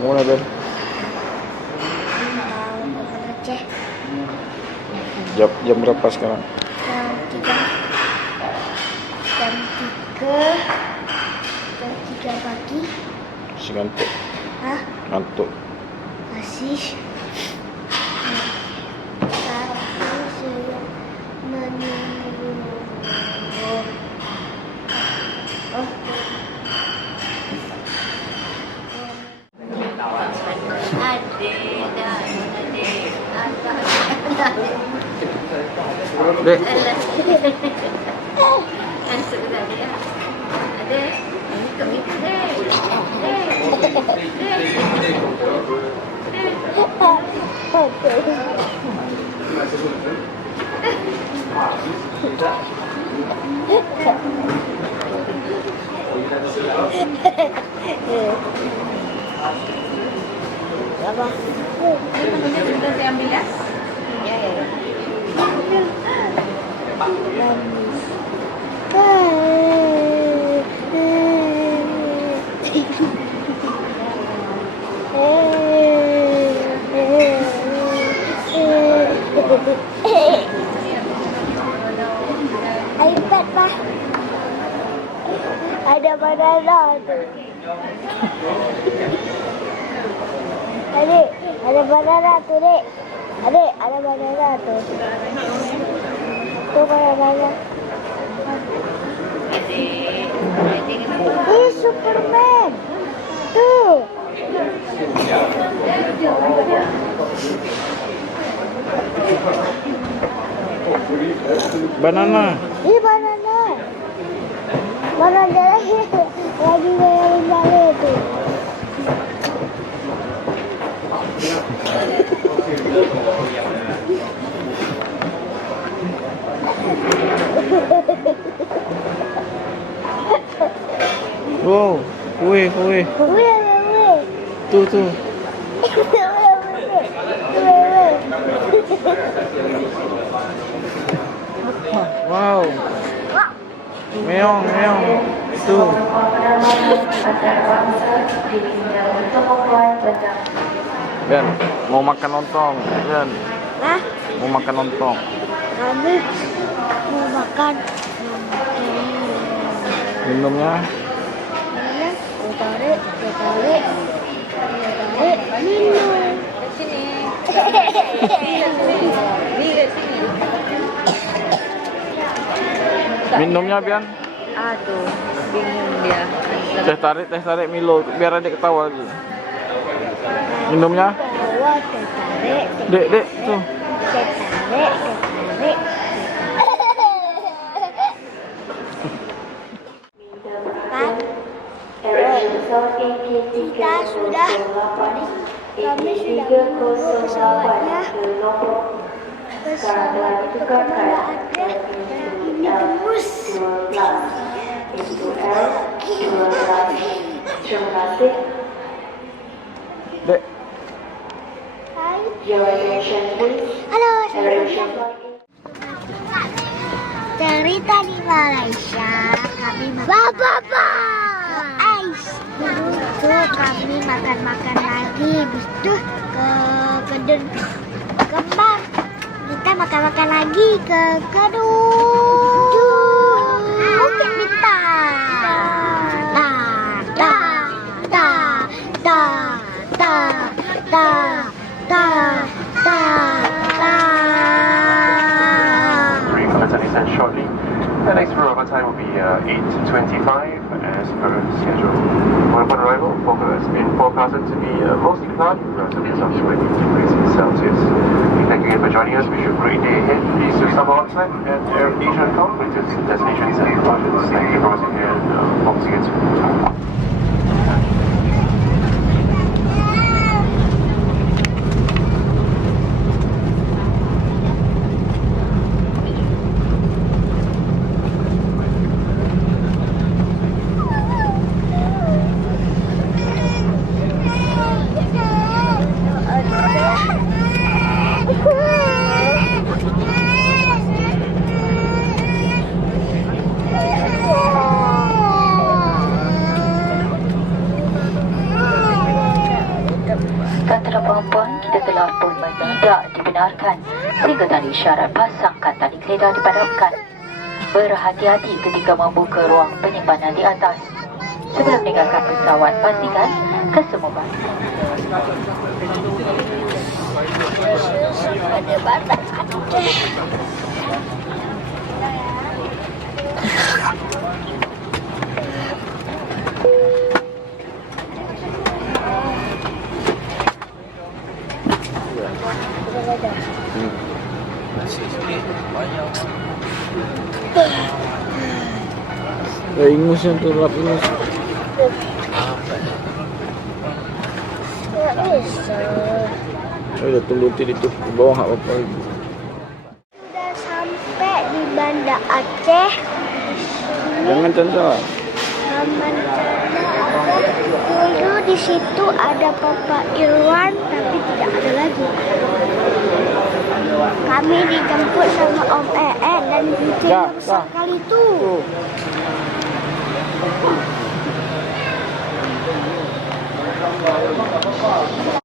Mau kemana, Ben? Mau ke Aceh. Jam berapa sekarang? Jam 3. Jam 3 pagi. Masih ngantuk. Hah? Ngantuk. Masih. Tapi saya menunggu. Dek. Apa? Ini menunya sudah saya ambil ya? Ya. iPad, Pak. Ada banana tuh. Adik, ada banana tuh, Dek. Adik, ada banana tuh. Tuh banana. Ih, Superman. Tuh. Banana. Ih, banana. Mana jalan lagi jalan tuh. Wow, kue. Tuh. Wow. Meong. Tuh. Ben, mau makan lontong. Ben, Hah? mau makan lontong. Kami mau makan. Minumnya? Tarik, minum. Sini. Ini lihat sini. Minumnya, Ben? Aduh, bingung dia. Teh tarik Milo biar adik ketawa lagi. Minumnya? Bawa tarik. Dek, tuh. Tarik. Kita sudah kami sudah menunggu pesawatnya. Pesawat itu kemana ada dan ini gemus. Dek. Hai. Halo. Cerita di Malaysia kami makan ais. Itu kami makan lagi. Habis itu ke kedun kembang. Kita makan lagi ke kedun Bukit Bintang. Shortly. The next arrival time will be 8:25 as per schedule. On arrival, focus in forecasted to be mostly cloudy, relatively sunny, 20 degrees Celsius. Thank you again for joining us. Wish you a great day ahead. Please do stop on time at air.com with your destinations and departures. Thank you for watching and hope to see you soon. Tiga tali isyarat pasangkan tali keledar dipadamkan. Berhati-hati ketika membuka ruang penyimpanan di atas. Sebelum meninggalkan pesawat, pastikan kesemuan. Ada batas Aceh. Ingus yang terlap ingus. Tak bisa. Dah tunggu nanti di bawah apa lagi. Sudah sampai di Bandar Aceh. Jangan cancang. Taman dulu di situ ada Papa Irwan, tapi tidak ada lagi. Kami dijemput sama Om dan lucu sekali tuh.